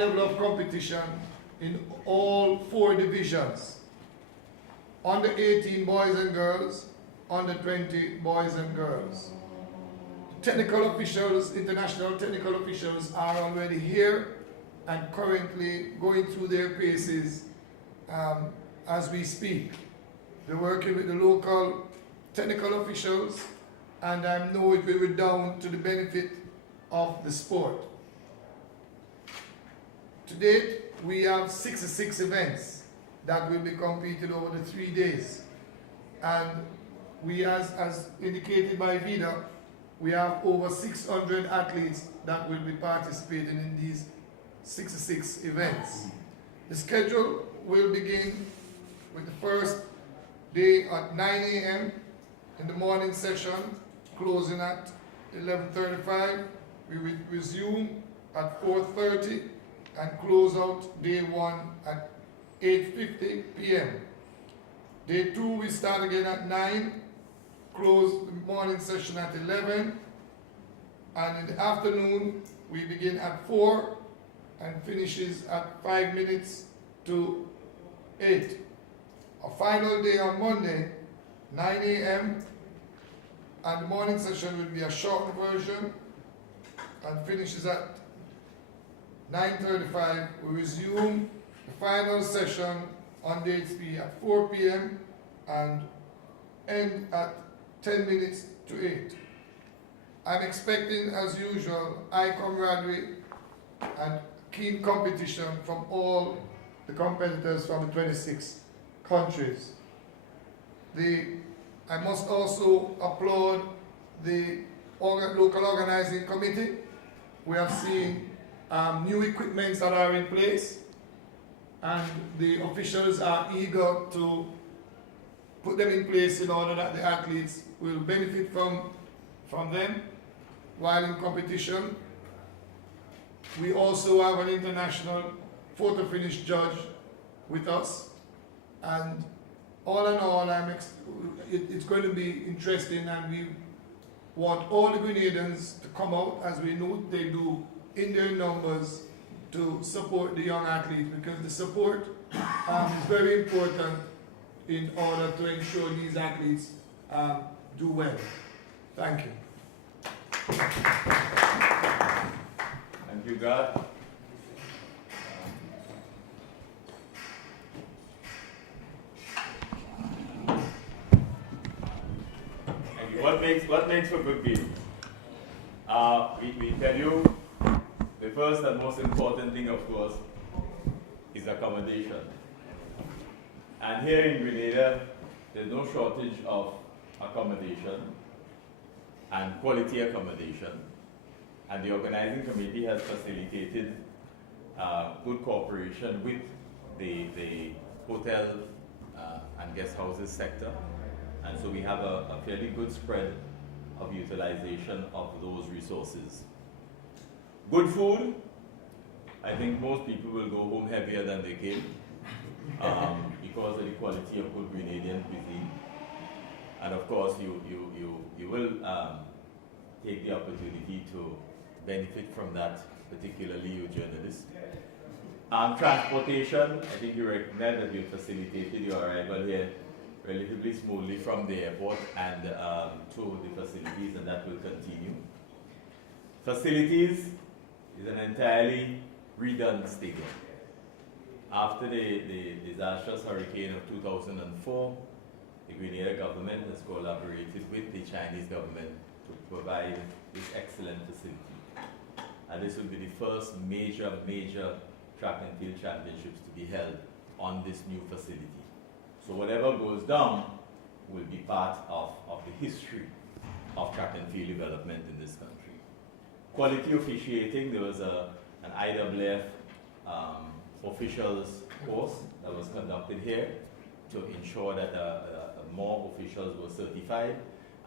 level of competition in all 4 divisions: under 18 boys and girls, under 20 boys and girls. Technical officials, international technical officials are already here and currently going through their paces as we speak. They're working with the local technical officials, and I know it will be down to the benefit of the sport. To date, we have 66 events that will be competed over the 3 days. And we, as indicated by Vida, we have over 600 athletes that will be participating in these 66 events. The schedule will begin with the first day at 9 a.m. in the morning session, closing at 11:35. We will resume at 4:30 and close out day 1 at 8:50 p.m. Day 2 we start again at 9, close the morning session at 11, and in the afternoon we begin at 4 and finishes at 5 minutes to 8. Our final day on Monday, 9 a.m., and the morning session will be a shortened version and finishes at 9:35. We resume the final session on day 3 at 4 p.m. and end at 10 minutes to 8. I'm expecting, as usual, high camaraderie and keen competition from all the competitors from the 26 countries. I must also applaud the local organizing committee. We have seen new equipments that are in place, and the officials are eager to put them in place in order that the athletes will benefit from them while in competition. We also have an international photo finish judge with us, and all in all, it's going to be interesting, and we want all the Grenadians to come out, as we know they do, in their numbers to support the young athletes, because the support is very important in order to ensure these athletes do well. Thank you. Thank you, Garth. What makes for good games? We tell you, the first and most important thing, of course, is accommodation. And here in Grenada, there's no shortage of accommodation and quality accommodation. And the organizing committee has facilitated good cooperation with the hotel and guest houses sector. And so we have a fairly good spread of utilization of those resources. Good food. I think most people will go home heavier than they came because of the quality of good Grenadian cuisine. And of course, you will take the opportunity to benefit from that, particularly you journalists. Transportation, I think you recognize that you facilitated your arrival here relatively smoothly from the airport and to the facilities, and that will continue. Facilities is an entirely redone stadium. After the disastrous hurricane of 2004, the Grenada government has collaborated with the Chinese government to provide this excellent facility. And this will be the first major track and field championships to be held on this new facility. So whatever goes down will be part of the history of track and field development in this country. Quality officiating, there was an IWF officials course that was conducted here to ensure that more officials were certified,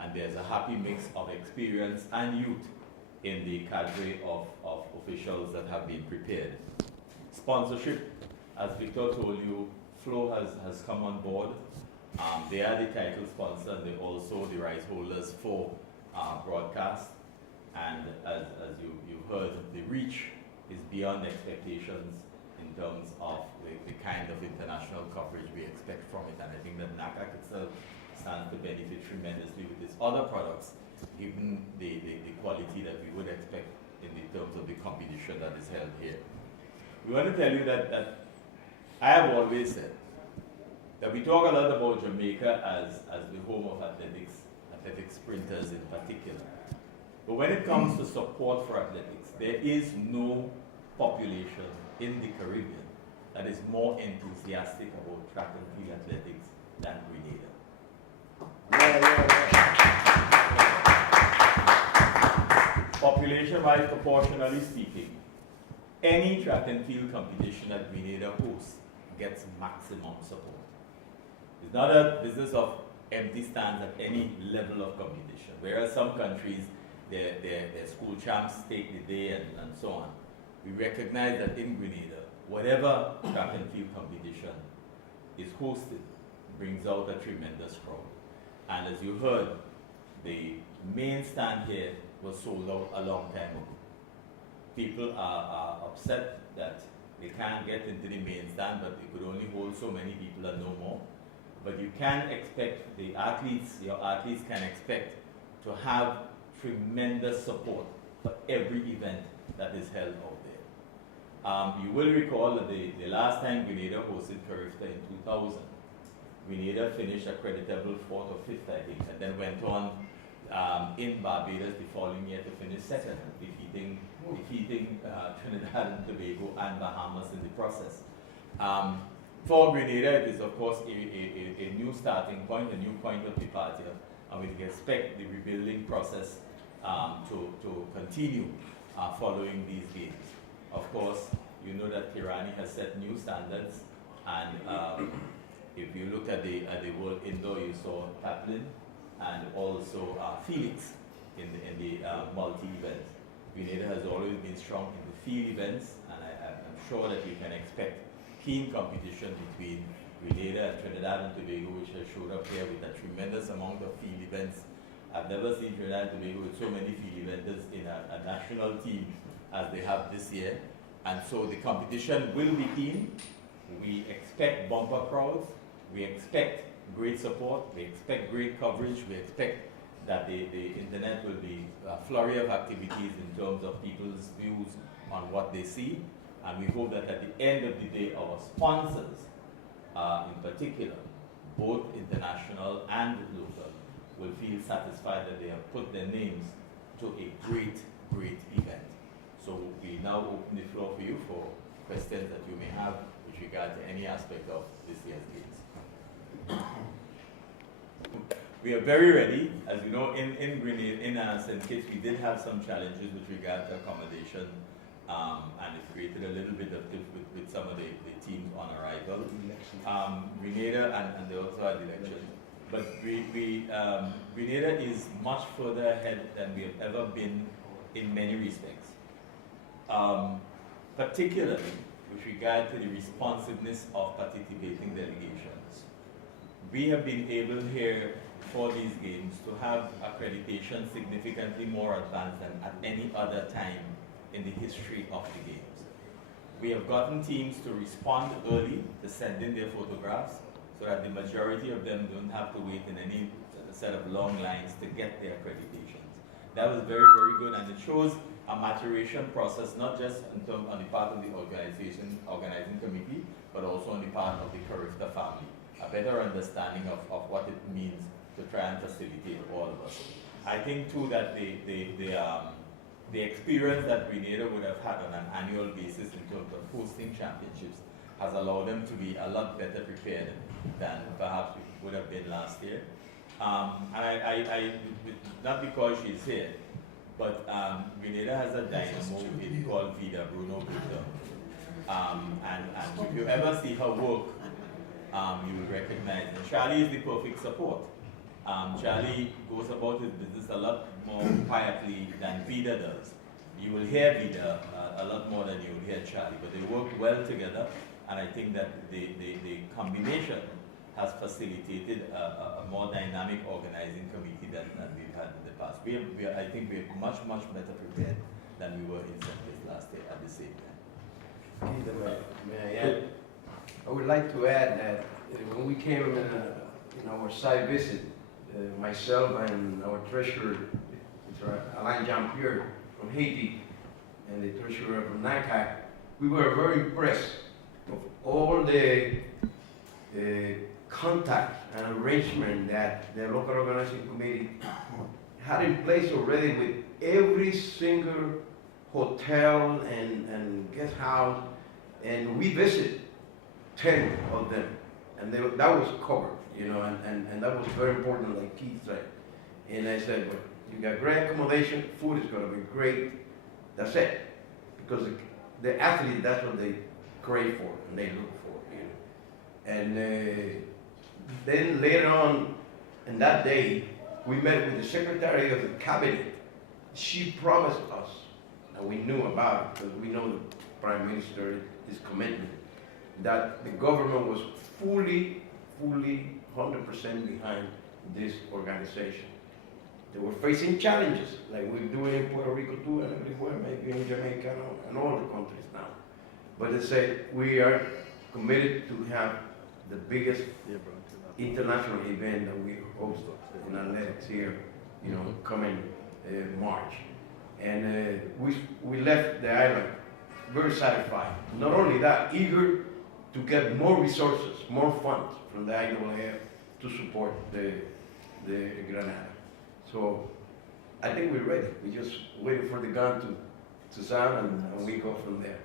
and there's a happy mix of experience and youth in the cadre of officials that have been prepared. Sponsorship, as Victor told you, Flow has come on board. They are the title sponsor, and they're also the rights holders for broadcast. And as you heard, the reach is beyond expectations in terms of the kind of international coverage we expect from it. And I think that NACAC itself stands to benefit tremendously with its other products, given the quality that we would expect in the terms of the competition that is held here. We want to tell you that I have always said that we talk a lot about Jamaica as the home of athletic sprinters in particular. But when it comes to support for athletics, there is no population in the Caribbean that is more enthusiastic about track and field athletics than Grenada. Population-wise, proportionally speaking, any track and field competition that Grenada hosts gets maximum support. It's not a business of empty stands at any level of competition. Whereas some countries, their school champs take the day and so on. We recognize that in Grenada, whatever track and field competition is hosted brings out a tremendous crowd. And as you heard, the main stand here was sold out a long time ago. People are upset that they can't get into the main stand, but they could only hold so many people and no more. But you can expect your athletes can expect to have tremendous support for every event that is held out there. You will recall that the last time Grenada hosted CARIFTA in 2000, Grenada finished a creditable 4th or 5th, I think, and then went on in Barbados the following year to finish 2nd, defeating Trinidad and Tobago and Bahamas in the process. For Grenada, it is of course a new starting point, a new point of departure, and we expect the rebuilding process to continue following these games. Of course, you know that Kirani has set new standards, and if you look at the World Indoor, you saw Taplin and also Felix in the multi-events. Grenada has always been strong in the field events, and I'm sure that you can expect keen competition between Grenada and Trinidad and Tobago, which has showed up here with a tremendous amount of field events. I've never seen Trinidad and Tobago with so many field eventers in a national team as they have this year. And so the competition will be keen. We expect bumper crowds. We expect great support. We expect great coverage. We expect that the internet will be a flurry of activities in terms of people's views on what they see. And we hope that at the end of the day, our sponsors, in particular, both international and local, will feel satisfied that they have put their names to a great, great event. So we now open the floor for you for questions that you may have with regard to any aspect of this year's games. We are very ready. As you know, in Grenada, in St. Kitts, we did have some challenges with regard to accommodation. And it created a little bit of difficulty with some of the teams on arrival. Grenada, and they also had elections. But Grenada is much further ahead than we have ever been in many respects. Particularly with regard to the responsiveness of participating delegations. We have been able here for these games to have accreditation significantly more advanced than at any other time in the history of the games. We have gotten teams to respond early, to send in their photographs, so that the majority of them don't have to wait in any set of long lines to get their accreditations. That was very, very good, and it shows a maturation process, not just on the part of the organizing committee, but also on the part of the CARIFTA family. A better understanding of what it means to try and facilitate all of us. I think too that the experience that Grenada would have had on an annual basis in terms of hosting championships has allowed them to be a lot better prepared than perhaps it would have been last year. And not because she's here, but Grenada has a dynamo called Vida Bruno Buta. And if you ever see her work, you will recognize that Charlie is the perfect support. Charlie goes about his business a lot more quietly than Vida does. You will hear Vida a lot more than you will hear Charlie, but they work well together, and I think that the combination has facilitated a more dynamic organizing committee than we've had in the past. I think we're much, much better prepared than we were in St. Kitts last year at the same time. May I add? I would like to add that when we came in our site visit, myself and our treasurer, Alain Jean-Pierre from Haiti, and the treasurer from NACAC, we were very impressed of all the contact and arrangement that the local organizing committee had in place already with every single hotel and guest house, and we visited 10 of them, and that was covered, you know, and that was very important, like Keith said. And I said, but you got great accommodation, food is going to be great, that's it. Because the athletes, that's what they crave for and they look for, you know. And then later on, in that day, we met with the Secretary of the Cabinet. She promised us, and we knew about it because we know the Prime Minister, his commitment, that the government was fully, 100% behind this organization. They were facing challenges, like we're doing in Puerto Rico too, and everywhere, maybe in Jamaica and all the countries now. But they say we are committed to have the biggest international event that we host in athletics here, you know, coming March. And we left the island very satisfied. Not only that, eager to get more resources, more funds from the IAAF to support the Grenada. So I think we're ready. We just waiting for the gun to sound and we go from there.